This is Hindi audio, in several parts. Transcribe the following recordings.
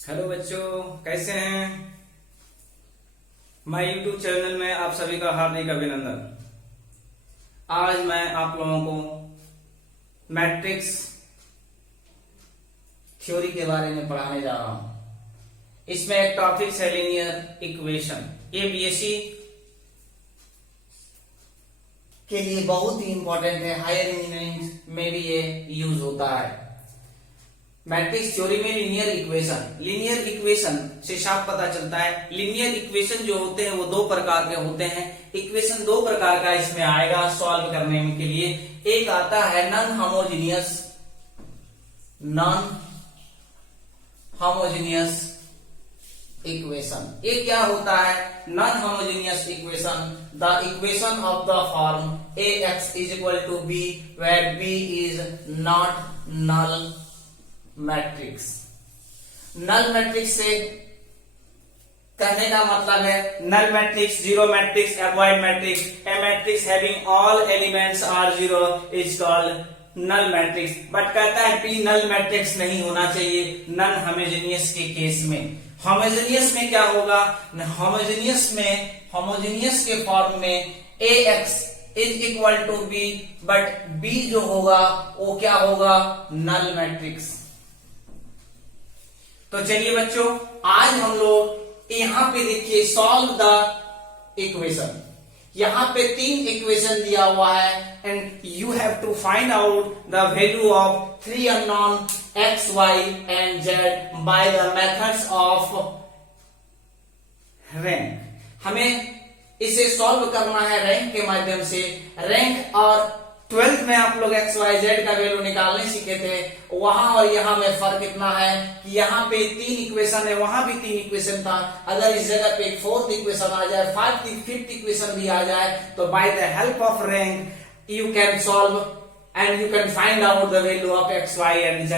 हेलो बच्चों, कैसे हैं। माय यूट्यूब चैनल में आप सभी का हार्दिक अभिनंदन। आज मैं आप लोगों को मैट्रिक्स थ्योरी के बारे में पढ़ाने जा रहा हूं। इसमें एक टॉपिक है लीनियर इक्वेशन। ये बीएससी के लिए बहुत ही इंपॉर्टेंट है। हायर इंजीनियरिंग में भी ये यूज होता है। मैट्रिक्स थ्योरी में लीनियर इक्वेशन से साफ पता चलता है। लीनियर इक्वेशन जो होते हैं वो दो प्रकार के होते हैं। इक्वेशन दो प्रकार का इसमें आएगा सॉल्व करने के लिए। एक आता है नॉन होमोजेनियस इक्वेशन। ये क्या होता है? Non homogeneous equation, the equation of the form ax is equal to b where b is not null matrix. Null matrix से कहने का मतलब है null matrix, zero matrix, void matrix. A matrix having all elements are zero is called null matrix. But कहता है पी नल मैट्रिक्स नहीं होना चाहिए नॉन होमोजेनियस के केस में। होमोजेनियस में क्या होगा? होमोजेनियस के फॉर्म में ax is equal to B, but b जो होगा वो क्या होगा? Null matrix. तो चलिए बच्चों, आज हम लोग यहाँ पे देखिए सॉल्व द इक्वेशन। यहाँ पे तीन इक्वेशन दिया हुआ है and you have to find out the value of three unknown x, y and z by the methods of rank. हमें इसे सॉल्व करना है रैंक के माध्यम से। रैंक और 12th में आप लोग x, y, z का वैल्यू निकालने सीखे थे। वहां और यहां में फर्क इतना है कि यहाँ पे तीन इक्वेशन है, वहां भी तीन इक्वेशन था। अगर इस जगह पे एक फोर्थ इक्वेशन आ जाए, फिफ्थ इक्वेशन भी आ जाए, तो bye the help of rank you can solve and you can find out the value of x, y and z।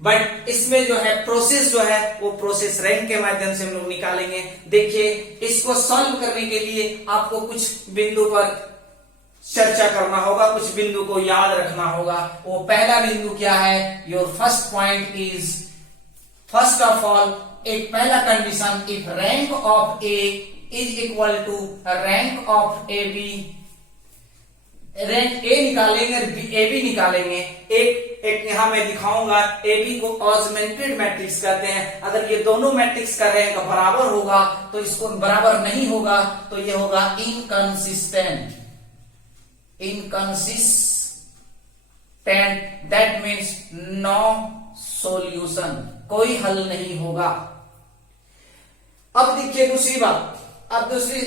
But इसमें जो है प्रोसेस जो है वो प्रोसेस रैंक के माध्यम से हम लोग निकालेंगे। देखिए, इसको सॉल्व करने के लिए आपको कुछ बिंदु पर चर्चा करना होगा, कुछ बिंदु को याद रखना होगा। वो पहला बिंदु क्या है? Your first point is, first of all, एक पहला condition, if rank of A is equal to rank of A B. Rank A निकालेंगे, ए बी निकालेंगे। एक यहां मैं दिखाऊंगा, ए बी को ऑगमेंटेड मैट्रिक्स कहते हैं। अगर ये दोनों मैट्रिक्स का रैंक बराबर होगा तो इसको बराबर नहीं होगा तो ये होगा inconsistent. That means no solution, कोई हल नहीं होगा। अब देखिए दूसरी बात, अब दूसरी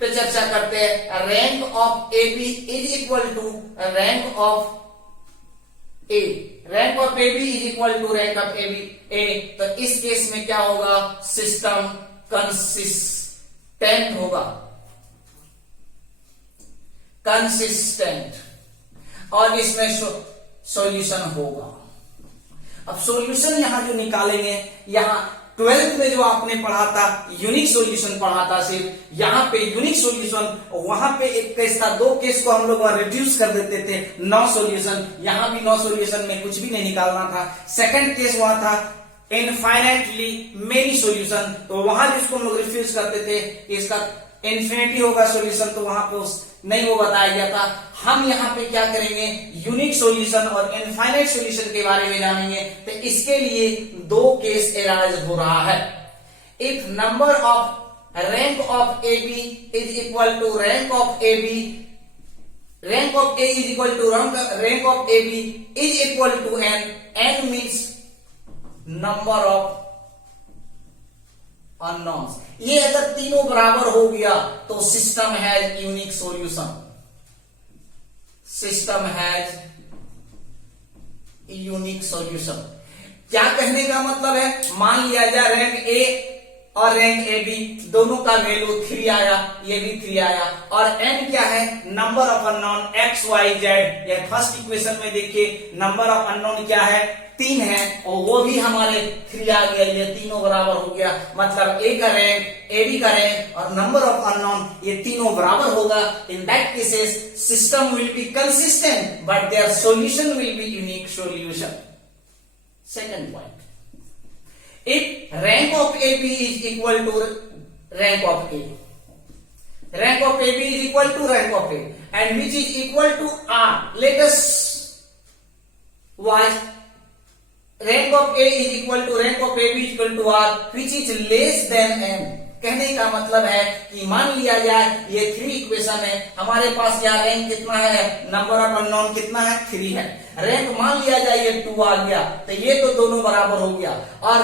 पे चर्चा करते हैं। Rank of A B is equal to rank of A. Rank of A B is equal to rank of A B A. तो इस केस में क्या होगा? सिस्टम कंसिस्टेंट होगा, कंसिस्टेंट, और इसमें सॉल्यूशन होगा। अब सॉल्यूशन यहां जो निकालेंगे, यहां 12th में जो आपने पढ़ा था यूनिक सॉल्यूशन पढ़ा था, सिर्फ यहां पे यूनिक सॉल्यूशन, वहां पे एक केस था, दो केस को हम लोग रिड्यूस कर देते थे, नो सॉल्यूशन। यहां भी नो सॉल्यूशन में कुछ भी नहीं निकालना था। सेकंड केस वहां था इनफाइनाइटली मेनी सॉल्यूशन, तो वहां जिसको हम लोग रिफ्यूज करते थे इसका इन्फिनिटी होगा सॉल्यूशन, तो वहां पे नहीं वो बताया गया था। हम यहाँ पे क्या करेंगे? यूनिक सॉल्यूशन और इनफाइनाइट सॉल्यूशन के बारे में जानेंगे। तो इसके लिए दो केस एराइज हो रहा है। If number of rank of A B is equal to rank of A B, rank of A is equal to rank of A B is equal to n. N means number of unknowns. ये अगर तीनों बराबर हो गया तो system has unique solution. System has unique solution. क्या कहने का मतलब है? मान लिया जाए रैंक ए और रैंक ए बी दोनों का वैल्यू 3 आया, ये भी 3 आया, और एन क्या है? Number of unknown x, y, z. या फर्स्ट इक्वेशन में देखिए नंबर ऑफ अननोन क्या है? 3 है, और वो भी हमारे 3 आ गया। ये तीनों बराबर हो गया, मतलब ए का रैंक, ए बी का रैंक और नंबर ऑफ अननोन, ये तीनों बराबर होगा। In that cases system will be consistent but their solution will be unique solution. Second point, if rank of AB is equal to rank of A, rank of AB is equal to rank of A, and which is equal to R. Let us watch. Rank of A is equal to rank of AB is equal to R, which is less than M. कहने का मतलब है कि मान लिया जाए ये 3 इक्वेशन है, हमारे पास यहाँ रैंक कितना है, नंबर ऑफ अननोन कितना है, 3 है। रैंक मान लिया जाए ये 2 आ गया, तो ये तो दोनों बराबर हो गया, और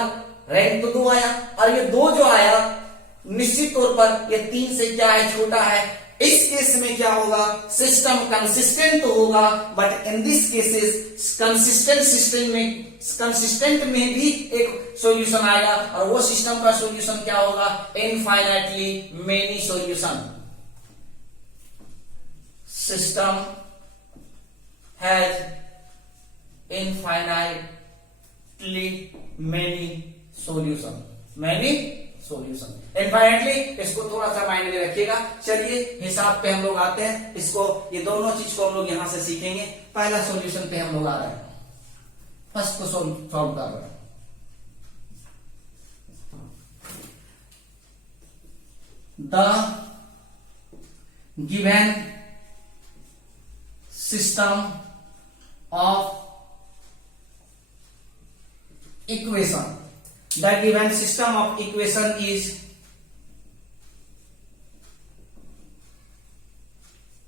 रैंक तो 2 आया, और ये 2 जो आया निश्चित तौर पर ये 3 से क्या है, छोटा है। इस केस में क्या होगा, सिस्टम कंसिस्टेंट तो होगा, but in this cases consistent में भी एक सॉल्यूशन आएगा, और वो सिस्टम का सॉल्यूशन क्या होगा, infinitely many solution. System has infinitely many solution, infinitely, इसको थोड़ा सा माइंड में रखिएगा। चलिए हिसाब पे हम लोग आते हैं, इसको ये दोनों चीज को हम लोग यहां से सीखेंगे। पहला सॉल्यूशन पे हम लोग आ रहे हैं, फर्स्ट को सॉल्व कर रहे हैं। The given system of equation, the given system of equation is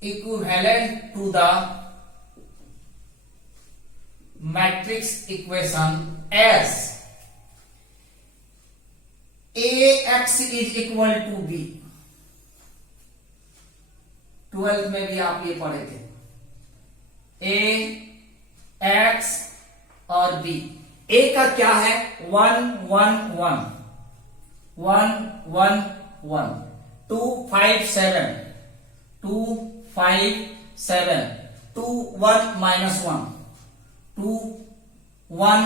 equivalent to the matrix equation as ax is equal to b। 12th में भी आप ये पढ़े थे, ax और b। ए का क्या है, 1 1 1 1 1 1 2 5 7 2 5 7 2 1 minus 1 2 1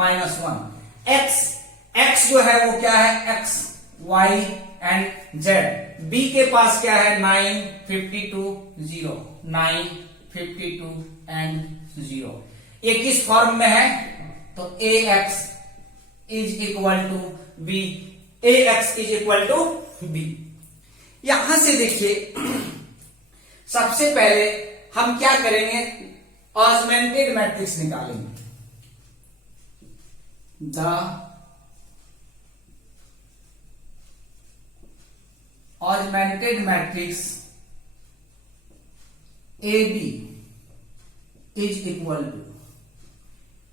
minus 1। x जो है वो क्या है, x y and z। b के पास क्या है, 9 52 0 9 52 एंड 0। ये किस फॉर्म में है, तो ax is equal to b, ax is equal to b। यहां से देखिए, सबसे पहले हम क्या करेंगे, ऑगमेंटेड मैट्रिक्स निकालेंगे। The augmented matrix AB is equal to,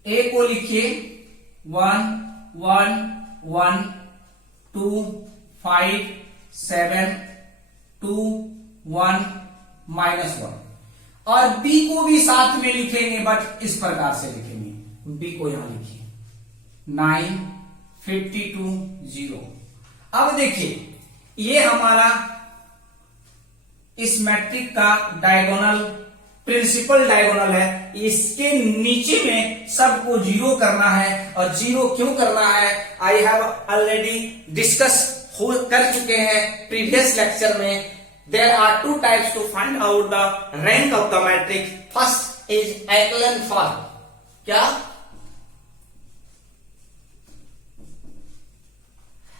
A को लिखिए 1 1 1 2 5 7 2 1 minus 1, और बी को भी साथ में लिखेंगे, बट इस प्रकार से लिखेंगे। बी को यहां लिखिए 9 52 0। अब देखिए ये हमारा इस मैट्रिक का डायगोनल, प्रिंसिपल डायगोनल है। इसके नीचे में सबको 0 करना है, और 0 क्यों करना है, आई हैव ऑलरेडी डिस्कस कर चुके हैं प्रीवियस लेक्चर में। There are 2 types to find out the rank of the matrix. First is echelon form, क्या,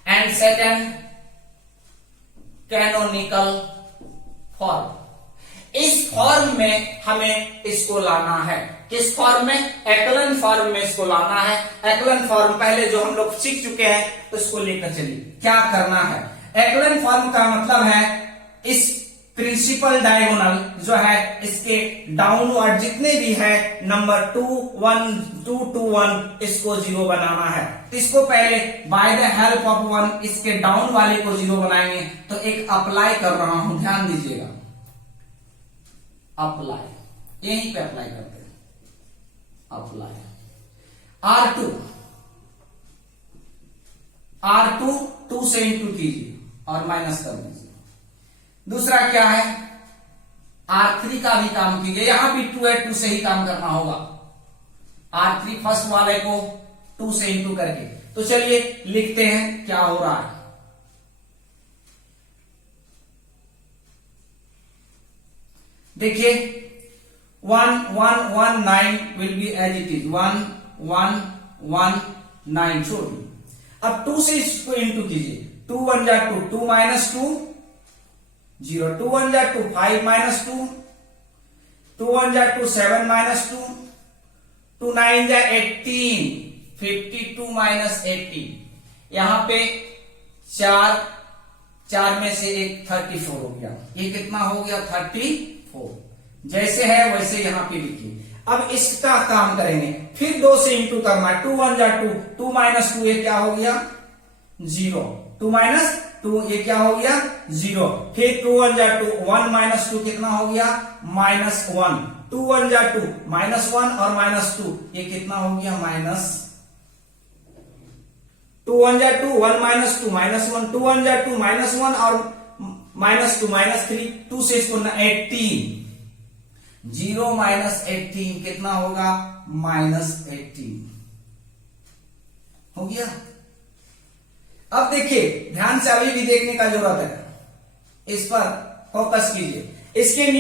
एंड सेकंड कैनोनिकल फॉर्म। इस फॉर्म में हमें इसको लाना है, किस फॉर्म में, एक्लन फॉर्म में इसको लाना है। एक्लन फॉर्म पहले जो हम लोग सीख चुके हैं, उसको लेकर चलिए। क्या करना है, एक्लन फॉर्म का मतलब है इस प्रिंसिपल डायगोनल जो है, इसके डाउनवर्ड जितने भी है नंबर 2 1 2 2 1, इसको 0 बनाना है। इसको पहले बाय द हेल्प ऑफ 1 इसके डाउन वाले को 0 बनाएंगे। तो एक अप्लाई कर रहा हूं, ध्यान दीजिएगा, अप्लाई, यहीं पे अप्लाई करते हैं, अप्लाई R2 2 से इंटू कीजिए और माइनस कर दीजिए। दूसरा क्या है, R3 का भी काम कीजिए, यहां भी 2 है, 2 से ही काम करना होगा। R3 फर्स्ट वाले को 2 से इंटू करके। तो चलिए लिखते हैं क्या हो रहा है। देखिए 1 1 1 9 will be as it is, 1 1 1 9 छोड़िए, अब 2 से इसको इंटू कीजिए, 2 1 जा 2, 2 माइनस 2 0, 2 1 जा 2, 5 माइनस 2, 2 1 जा 2, 7 माइनस 2, 2 9 जा 18, 52 माइनस 18, यहां पे 4 में से एक 34 हो गया, ये कितना हो गया 34, जैसे है वैसे यहां पे लिखिए। अब इसका काम करेंगे, फिर 2 से इंटू करना है, 2 1 जा 2, 2 माइनस 2 ये क्या हो गया 0, 2 माइनस 2 ये क्या हो गया 0, फिर 2 1 जा 2, 1 माइनस 2 कितना हो गया -1, 2 1 जा 2, -1 और -2 ये कितना हो गया माइनस 2 1 जा 2, 1 माइनस 2 -1, 2 1 जा 2 -1 और -2 -3, 2 से इसको 18, 0 माइनस 18 कितना होगा -18 हो गया। अब देखिए ध्यान से, अभी भी देखने का जरूरत है, इस पर फोकस कीजिए। इसके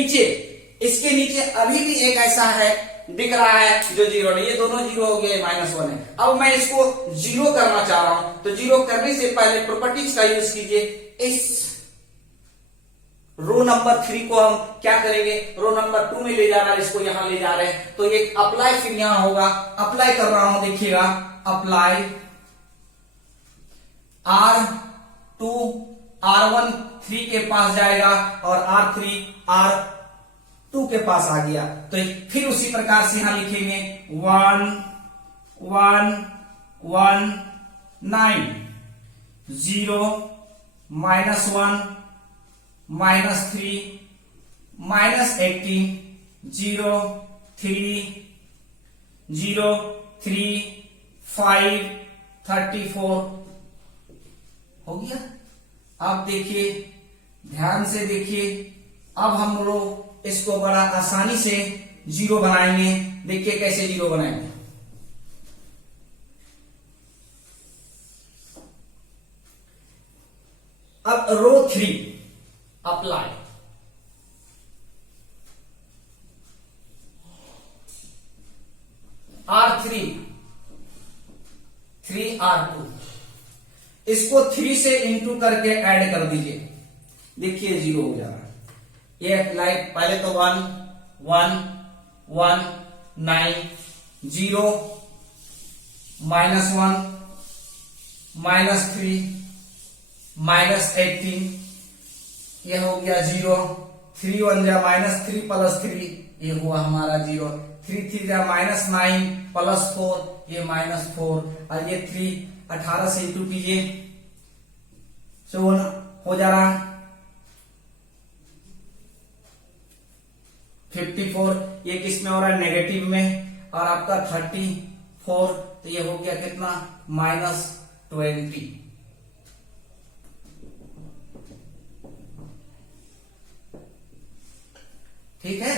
नीचे अभी भी एक ऐसा है दिख रहा है जो 0 नहीं, ये दोनों 0 हो गए, -1 है। अब मैं इसको 0 करना चाह रहा हूं, तो 0 करने से पहले प्रॉपर्टीज का यूज कीजिए। इस रो नंबर 3 को हम क्या करेंगे, रो नंबर 2 में ले जाना है, इसको यहां ले जा रहे हैं, तो ये अप्लाई फिर यहां होगा, अप्लाई कर रहा हूं, देखिएगा अप्लाई R2 R1 3 के पास जाएगा और R3 R2 के पास आ गया, तो फिर उसी प्रकार से यहां लिखेंगे 1 1 1 9 0 -1 -3 -18 0 3 0 3 5 34 हो गया। अब देखिए, ध्यान से देखिए, अब हम लोग इसको बड़ा आसानी से 0 बनाएंगे। देखिए कैसे 0 बनाएंगे। अब रो 3 अप्लाई, R3 3R2, इसको 3 से इंटू करके ऐड कर दीजिए, देखिए 0 हो जा रहा है। ये लाइक पहले तो 1 1 1 9 0 -1 -3 -18 ये हो गया 0, 3 1 जा -3 + 3 ये हुआ हमारा 0, 3 3 जा -9 + 4 ये -4, और ये 3 18 से इंटू कीजिए, सो हो जा रहा है 54, ये किस में हो रहा है नेगेटिव में, और आपका 34, तो ये हो गया कितना -20। ठीक है।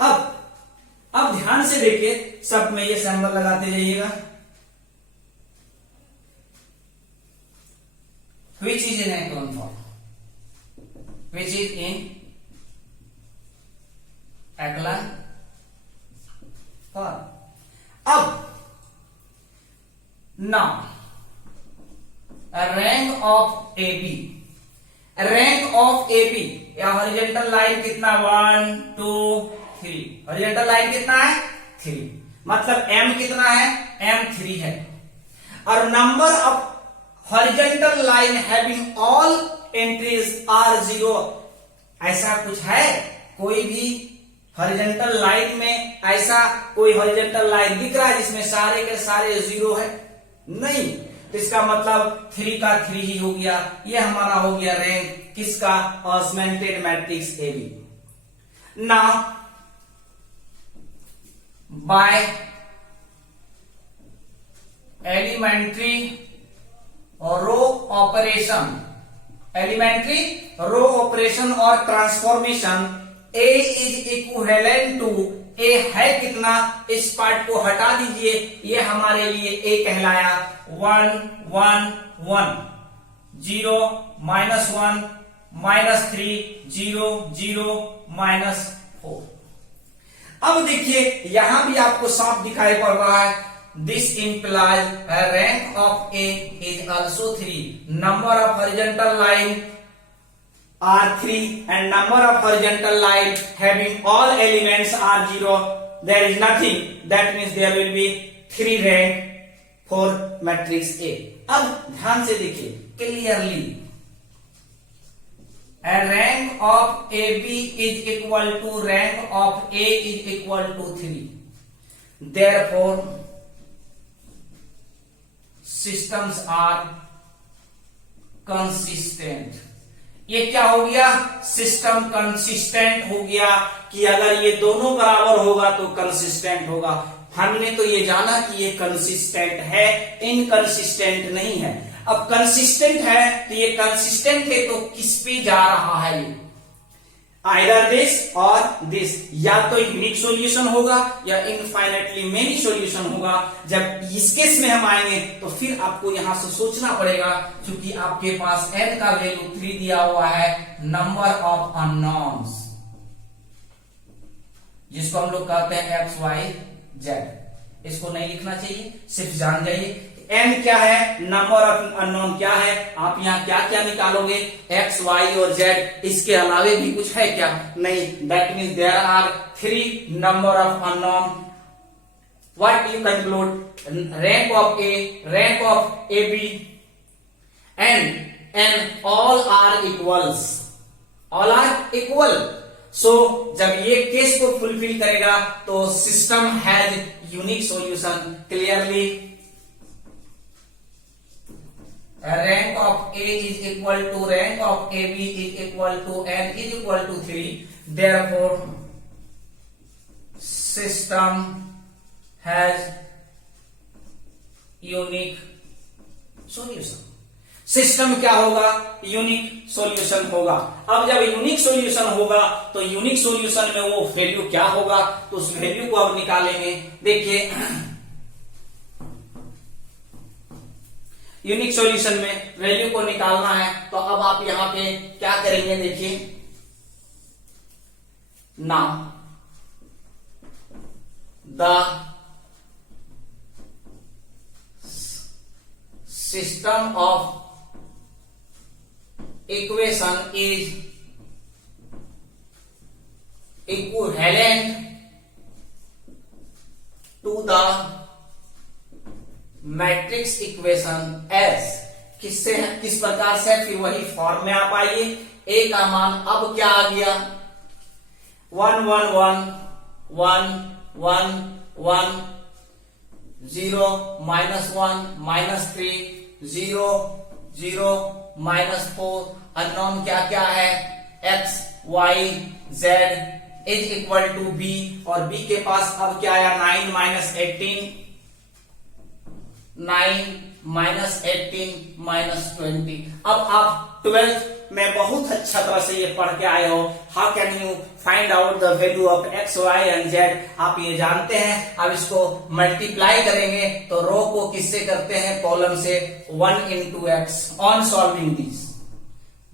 अब ध्यान से देखिए, सब में ये सिंबल लगाते जाइएगा। Which is in echelon form? Which is in echelon form? अब now rank of AB, rank of AB या हॉरिजॉन्टल लाइन कितना 1 2 3, हॉरिजॉन्टल लाइन कितना है 3, मतलब M कितना है M3 है, और number of horizontal line having all entries are 0, ऐसा कुछ है कोई भी हॉरिजॉन्टल लाइन में, ऐसा कोई हॉरिजॉन्टल लाइन दिख रहा है जिसमें सारे के सारे 0 है? नहीं, तो इसका मतलब 3 का 3 ही हो गया। ये हमारा हो गया रैंक किसका, augmented matrix AB। Now by elementary row operation, elementary row operation और transformation, A is equivalent to A है कितना, इस पार्ट को हटा दीजिए, ये हमारे लिए A कहलाया 1 1 1 0 -1 -3 0 0 -4। अब देखिए यहां भी आपको साफ दिखाई पड़ रहा है this implies a rank of A is also 3. Number of horizontal line are 3 and number of horizontal line having all elements are 0. There is nothing. That means there will be 3 rank for matrix A. अब ध्यान से देखिए clearly. A rank of AB is equal to rank of A is equal to 3. Therefore, systems are consistent. ये क्या हो गया? सिस्टम कंसिस्टेंट हो गया कि अगर ये दोनों बराबर होगा तो कंसिस्टेंट होगा। हमने तो ये जाना कि ये कंसिस्टेंट है, इनकंसिस्टेंट नहीं है। अब कंसिस्टेंट है तो ये कंसिस्टेंट है तो किस पे जा रहा है? ये आइदर दिस और दिस, या तो यूनिक सॉल्यूशन होगा या इनफाइनाइटली मेनी सॉल्यूशन होगा। जब इस केस में हम आएंगे तो फिर आपको यहां से सोचना पड़ेगा, क्योंकि आपके पास n का वैल्यू 3 दिया हुआ है, नंबर ऑफ अननोन्स, जिसको हम लोग कहते हैं एक्स वाई जेड। इसको नहीं लिखना चाहिए, सिर्फ जान जाइए n क्या है, नंबर ऑफ अननोन क्या है। आप यहाँ क्या क्या निकालोगे? x, y और z। इसके अलावे भी कुछ है क्या? नहीं। That means there are 3 number of unknown. What you conclude? Rank of A, rank of AB and all are equals, all are equal। So जब ये केस को फुलफिल करेगा तो system has unique solution. Clearly rank of A is equal to rank of AB is equal to n is equal to 3. Therefore, system has unique solution. System क्या होगा? यूनिक सॉल्यूशन होगा। अब जब यूनिक सॉल्यूशन होगा तो यूनिक सॉल्यूशन में वो वैल्यू क्या होगा, तो उस वैल्यू को अब निकालेंगे। देखिए यूनिक सॉल्यूशन में वैल्यू को निकालना है, तो अब आप यहां पे क्या करेंगे? देखिए now the system of equation is equivalent to the matrix equations. किससे, किस प्रकार से? फिर वही फॉर्म में आप आइए। ए का मान अब क्या आ गया? 1 1 1 1 1 1 0 -1 -3 0 0 -4। अननोन क्या क्या है? x y z is equal to b, और b के पास अब क्या आया? 9 -18 9 -18 -20। अब आप 12th में बहुत अच्छा तरह से ये पढ़ के आए हो। How can you find out the value of x, y and z? आप ये जानते हैं। अब इसको मल्टीप्लाई करेंगे तो रो को किससे करते हैं? कॉलम से। 1 into x on solving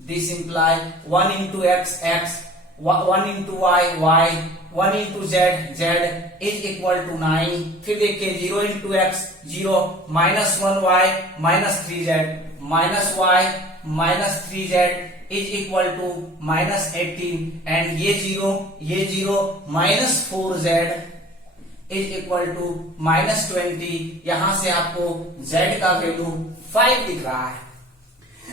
this imply 1 into x x, 1 into y y, 1 into z z is equal to 9। फिर देखिए 0 into x 0, -1y -3z -y -3z is equal to -18, and ये 0 -4z इज इक्वल टू -20। यहां से आपको z का वैल्यू 5 दिख रहा है।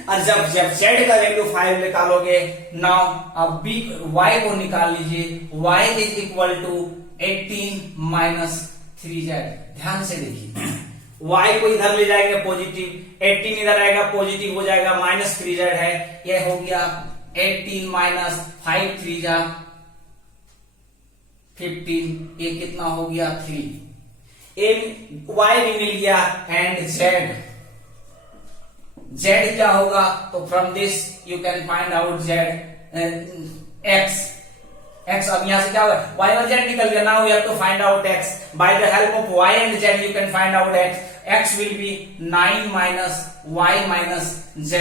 और जब z का वैल्यू 5 निकालोगे, नाउ अब y को निकाल लीजिए। y is equal to 18 -3z। ध्यान से देखिए, y को इधर ले जाएंगे पॉजिटिव, 18 इधर आएगा पॉजिटिव हो जाएगा, -3z है। यह हो गया 18 -5 3 जा 15, ये कितना हो गया? 3। y भी मिल गया, एंड z क्या होगा? तो from this you can find out z x। अब यहां से क्या होगा? y और z निकल गया। Now we have to find out x by the help of y and z। You can find out x will be 9 y z।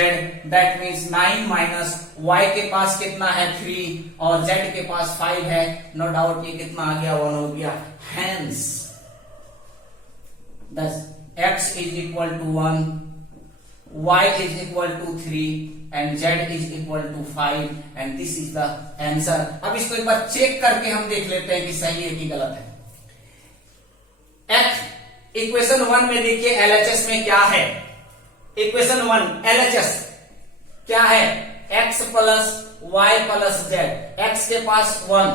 दैट मीन्स 9 y के पास कितना है? 3, और z के पास 5 है। नो डाउट ये कितना आ गया? 1 हो गया। Hence thus x is equal to 1, y is equal to 3 and z is equal to 5 and this is the answer. अब इसको एक बार चेक करके हम देख लेते हैं कि सही है कि गलत है। इक्वेशन 1 में देखिए एलएचएस में क्या है। इक्वेशन 1 एलएचएस क्या है, x plus y plus z. X के पास 1,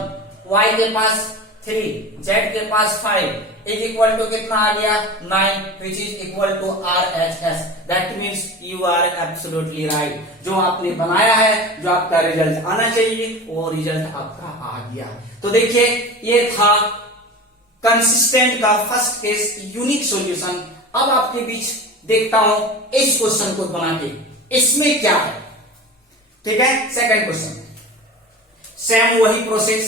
वाई के पास 3, जेड के पास 5 इज इक्वल टू कितना आ गया 9 which is equal to RHS। That means you are absolutely right. जो आपने बनाया है, जो आपका रिजल्ट आना चाहिए, वो रिजल्ट आपका आ गया। तो देखिए ये था कंसिस्टेंट का फर्स्ट केस यूनिक सॉल्यूशन। अब आपके बीच देखता हूं इस क्वेश्चन को बना के इसमें क्या है। ठीक है, सेकंड क्वेश्चन सेम वही प्रोसेस,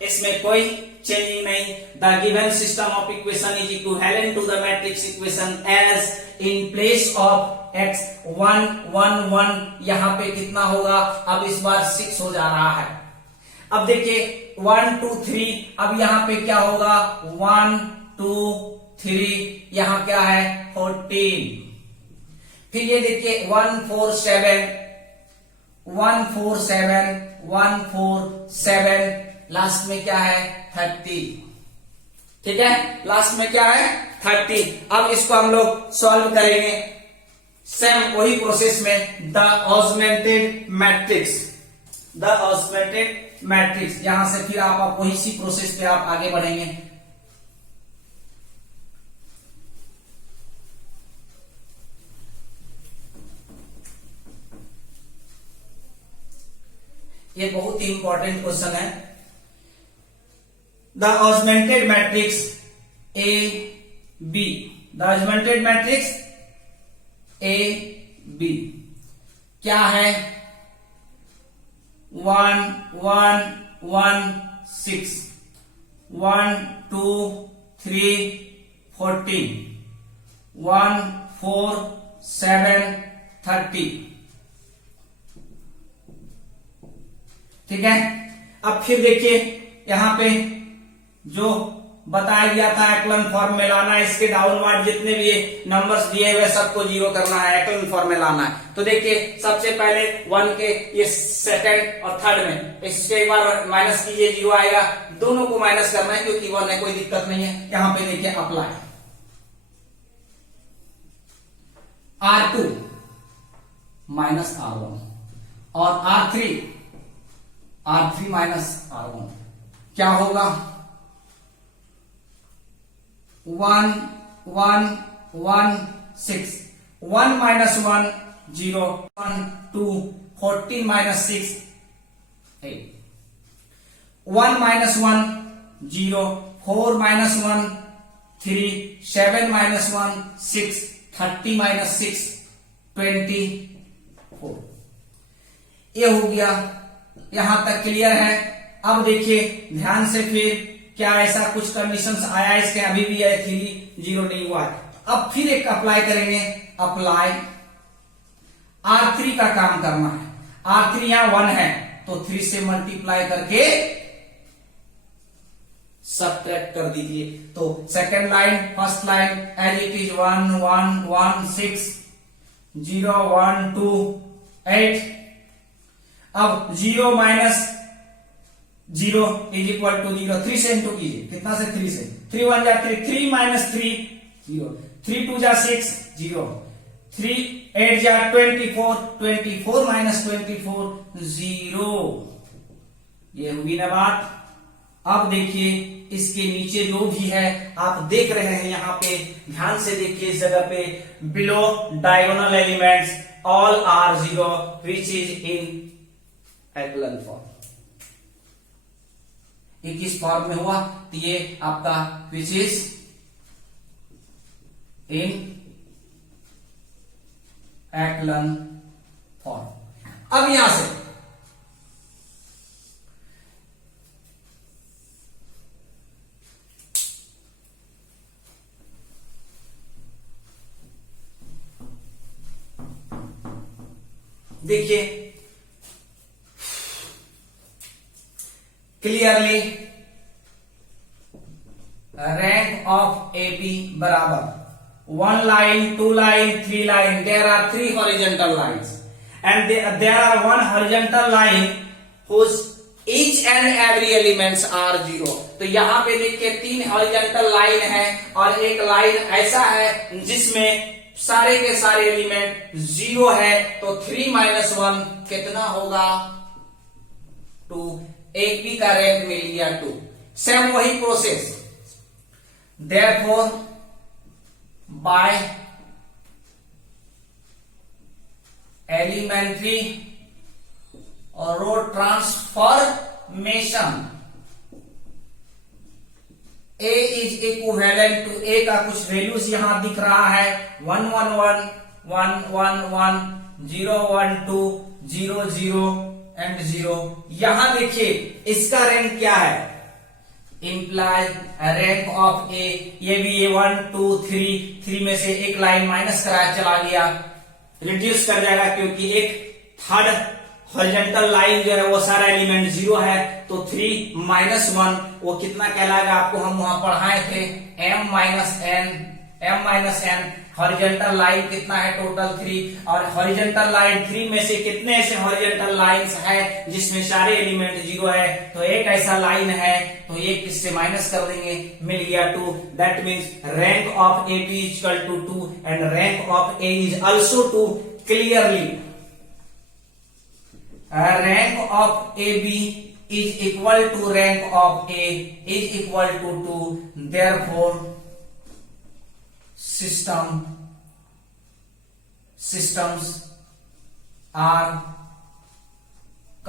इसमें कोई चेंजिंग नहीं। The given system of equation is equivalent to the matrix equation as in place of x 1 1 1 यहां पे कितना होगा, अब इस बार 6 हो जा रहा है। अब देखिए 1 2 3, अब यहां पे क्या होगा 1 2 3, यहां क्या है 14। फिर ये देखिए 1 4 7 1 4 7 1 4 7, लास्ट में क्या है 30। ठीक है, लास्ट में क्या है 30। अब इसको हम लोग सॉल्व करेंगे सेम वही प्रोसेस में, the augmented matrix. The augmented matrix यहां से फिर आप वही सी प्रोसेस पे आप आगे बढ़ेंगे। ये बहुत ही इंपॉर्टेंट क्वेश्चन है। The augmented matrix A B, the augmented matrix A B क्या है 1 1 1 6 1 2 3 14 1 4 7 30। ठीक है, अब फिर देखिए यहां पे जो बताया गया था एक्लन फॉर्म में लाना है, इसके डाउनवर्ड जितने भी नंबर्स दिए हुए सबको जीरो करना है, एक्लन फॉर्म में लाना है। तो देखिए सबसे पहले 1 के ये सेकंड और थर्ड में इसके एक बार माइनस कीजिए, जीरो आएगा। दोनों को माइनस करना है क्योंकि 1 है, कोई दिक्कत नहीं है। यहां पे देखिए अप्लाई R2 माइनस R1 और R3 माइनस R1 क्या होगा 1 1 1 6 1 minus 1 0 1 2 14 minus 6 8 1 minus 1 0 4 minus 1 3 7 minus 1 6 30 minus 6 24। ये हो गया, यहां तक क्लियर है। अब देखिए ध्यान से फिर क्या ऐसा कुछ कंडीशंस आया इसके, अभी भी है 3 0 नहीं हुआ है। अब फिर एक अप्लाई करेंगे, अप्लाई R3 का काम करना है। R3 यहां 1 है तो 3 से मल्टीप्लाई करके सब्ट्रैक्ट कर दीजिए। तो second line first line as it is 1 1 1 6 0 1 2 8। अब 0 माइनस 0 इज इक्वल टू 0, 3 से इंटू कीजिए, कितना से 3 से 3 1 जा 3, 3 माइनस 3 0, 3 2 जा 6 0, 3 8 जा 24, 24 माइनस 24 0। ये हुई ना बात। अब देखिए इसके नीचे जो भी है आप देख रहे हैं, यहां पे ध्यान से देखिए इस जगह पे below diagonal elements all are 0 which is in echelon form. ये किस फॉर्म में हुआ, तो ये आपका विच इज इन एक्लन फॉर्म। अब यहां से देखिए क्लियरली रैंक ऑफ एबी बराबर 1 line, 2 line, 3 line. There are 3 horizontal lines, and there are 1 horizontal line whose each and every elements are 0. तो यहाँ पे देखिए 3 horizontal line है और एक लाइन ऐसा है जिसमें सारे के सारे एलिमेंट 0 है, तो 3 - 1 कितना होगा? 2. एक बी का रैंक मिल गया 2. सेम वही प्रोसेस, therefore by elementary और row transformation A is equivalent to A का कुछ वैल्यूज यहां दिख रहा है 1 1 1 1 1 1 0 1 2 0 0 एंड 0. यहां देखिए इसका रैंक क्या है? इम्प्लाई रैंक ऑफ ए. ये भी ये 1 2 3 में से एक लाइन माइनस कराया चला गया, रिड्यूस कर जाएगा क्योंकि एक थर्ड हॉरिजॉन्टल लाइन जो है वो सारा एलिमेंट 0 है, तो 3 - 1 वो कितना कहलाएगा? आपको हम वहां पढ़ाए थे m - n. हॉरिजॉन्टल लाइन कितना है? टोटल 3. और हॉरिजॉन्टल लाइन 3 में से कितने ऐसे हॉरिजॉन्टल लाइंस है जिसमें सारे एलिमेंट 0 है? तो एक ऐसा लाइन है, तो एक इससे माइनस कर देंगे, मिल गया 2. That means rank of A B equal to 2 and rank of A is also 2. Clearly rank of AB is equal to rank of A is equal to 2. Therefore systems are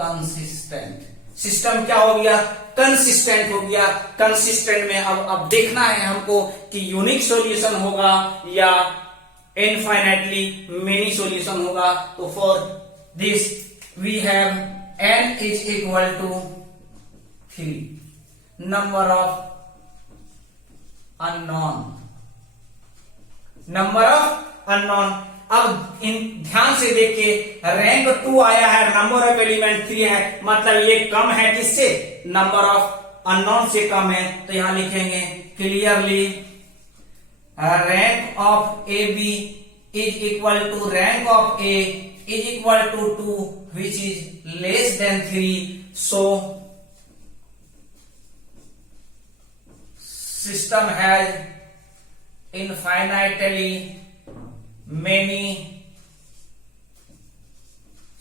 consistent. System क्या हो गया? कंसिस्टेंट हो गया. कंसिस्टेंट में अब देखना है हमको कि यूनिक सॉल्यूशन होगा या इनफाइनाइटली मेनी सॉल्यूशन होगा. तो for this we have n is equal to 3. number of unknown. अब इन ध्यान से देखिए, रैंक 2 आया है, नंबर ऑफ एलिमेंट 3 है, मतलब ये कम है किससे? नंबर ऑफ अननोन से कम है. तो यहां लिखेंगे clearly rank of A B is equal to rank of A is equal to 2, which is less than 3. So system has infinitely many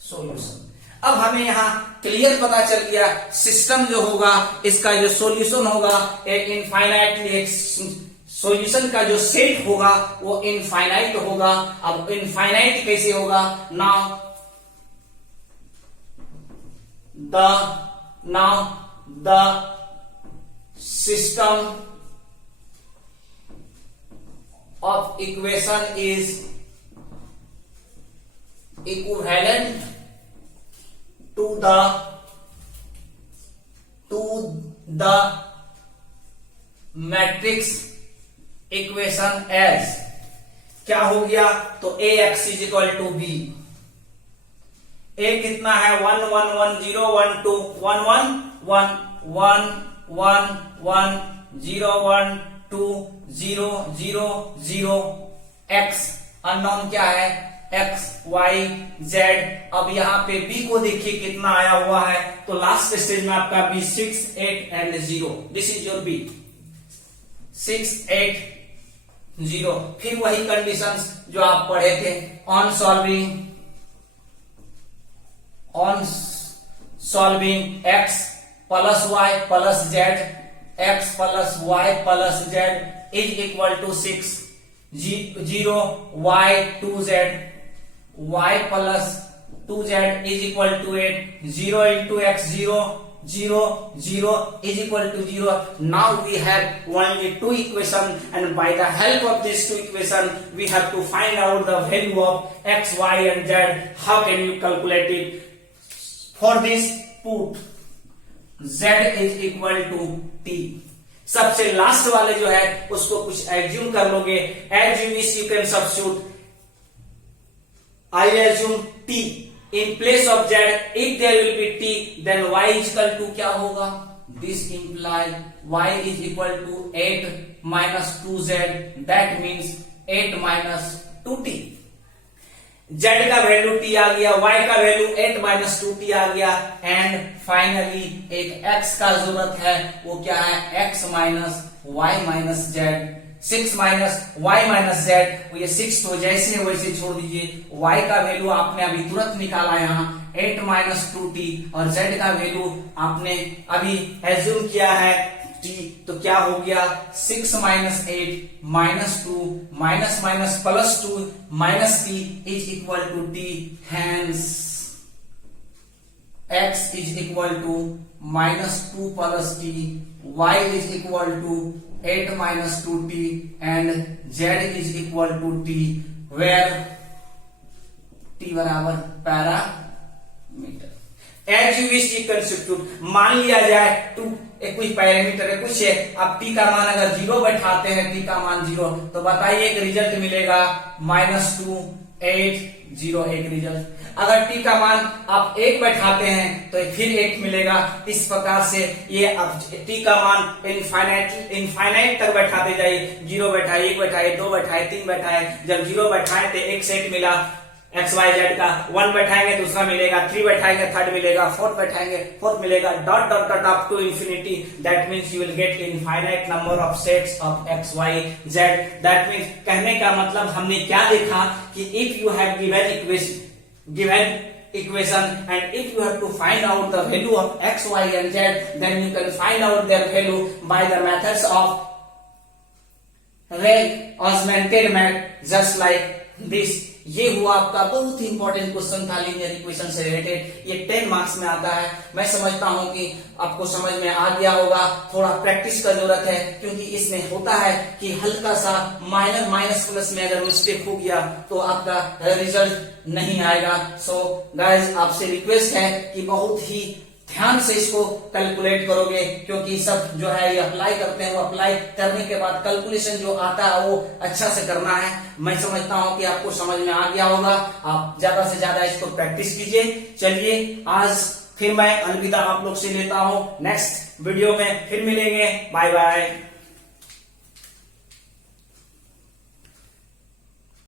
solution. अब हमें यहां क्लियर पता चल गया, सिस्टम जो होगा इसका जो सॉल्यूशन होगा एक इनफाइनाइटली, सॉल्यूशन का जो सेट होगा वो इनफाइनाइट होगा. अब इनफाइनाइट कैसे होगा? Now the system of equation is equivalent to the matrix equation as क्या हो गया? तो ax is equal to B. A कितना है? 1 1 1 0 1 2 1 1 1 1 1 1 0 1 2 0 0 0. x अननोन क्या है? x y z. अब यहाँ पे b को देखिए कितना आया हुआ है, तो लास्ट स्टेज में आपका b 6 8 and 0. This is your b 6 8 0. फिर वही कंडीशंस जो आप पढ़े थे, on solving x plus y plus z, x plus y plus z is equal to 6 0 y 2z, y plus 2z is equal to 8. 0 into x 0 0 0 is equal to 0. Now we have only 2 equations, and by the help of these 2 equations we have to find out the value of x, y and z. How can you calculate it? For this, put z is equal to t. सबसे लास्ट वाले जो है उसको कुछ एज्यूम कर लोगे. As you wish you can substitute. I assume t in place of z. If there will be t, then y is equal to क्या होगा? this implies y is equal to 8 minus 2z, that means 8 minus 2t. z का वैल्यू t आ गया, y का वैल्यू 8 minus 2t आ गया, एंड फाइनली एक x का जरूरत है, वो क्या है, x minus y minus z, 6 minus y minus z, ये 6 तो जैसे है वैसे छोड़ दीजिए, y का वैल्यू आपने अभी तुरंत निकाला यहाँ 8 minus 2t, और z का वैल्यू आपने अभी एज्यूम किया है t, तो क्या हो गया 6 minus 8 minus 2 minus minus plus 2 minus t is equal to t, hence x is equal to minus 2 plus t, y is equal to 8 minus 2t, and z is equal to t, where t बराबर parameter. As you wish you can substitute, मान लिया जाए टू एक कुछ पैरामीटर है, कुछ है, अब t का मान अगर 0 बैठाते हैं, t का मान 0, तो बताइए एक रिजल्ट मिलेगा -2 8 0, एक रिजल्ट. अगर t का मान आप 1 बैठाते हैं तो फिर 1 मिलेगा. इस प्रकार से ये अब t का मान इनफाइनाइट तक बैठाते जाइए, 0 बैठाए, 1 बैठाए, 2 बैठाए, 3 बैठाए, जब 0 बैठाए तो एक सेट मिला एक्स वाई जेड का, 1 बैठाएंगे दूसरा मिलेगा, 3 बैठाएंगे थर्ड मिलेगा, 4 बैठाएंगे फोर्थ मिलेगा, dot dot dot up to infinity. That means you will get infinite number of sets of x y z. That means कहने का मतलब हमने क्या देखा कि if you have given equation and if you have to find out the value of x, y and z, then you can find out their value by the methods of augmented math, just like this. ये हुआ आपका बहुत ही इंपॉर्टेंट क्वेश्चन था लीनियर इक्वेशन से रिलेटेड. ये 10 मार्क्स में आता है. मैं समझता हूं कि आपको समझ में आ गया होगा. थोड़ा प्रैक्टिस का जरूरत है, क्योंकि इसमें होता है कि हल्का सा माइनर माइनस प्लस में अगर मिस्टेक हो गया तो आपका रिजल्ट नहीं आएगा. सो गाइस, आपसे रिक्वेस्ट है कि बहुत ही ध्यान से इसको कैलकुलेट करोगे, क्योंकि सब जो है ये अप्लाई करते हैं, वो अप्लाई करने के बाद कैलकुलेशन जो आता है वो अच्छा से करना है. मैं समझता हूं कि आपको समझ में आ गया होगा. आप ज्यादा से ज्यादा इसको प्रैक्टिस कीजिए. चलिए आज फिर मैं अलविदा आप लोग से लेता हूं. नेक्स्ट वीडियो में फिर मिलेंगे. Bye bye.